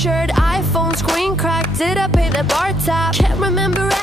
shirt, iPhone screen cracked. Did I pay the bar tab? Can't remember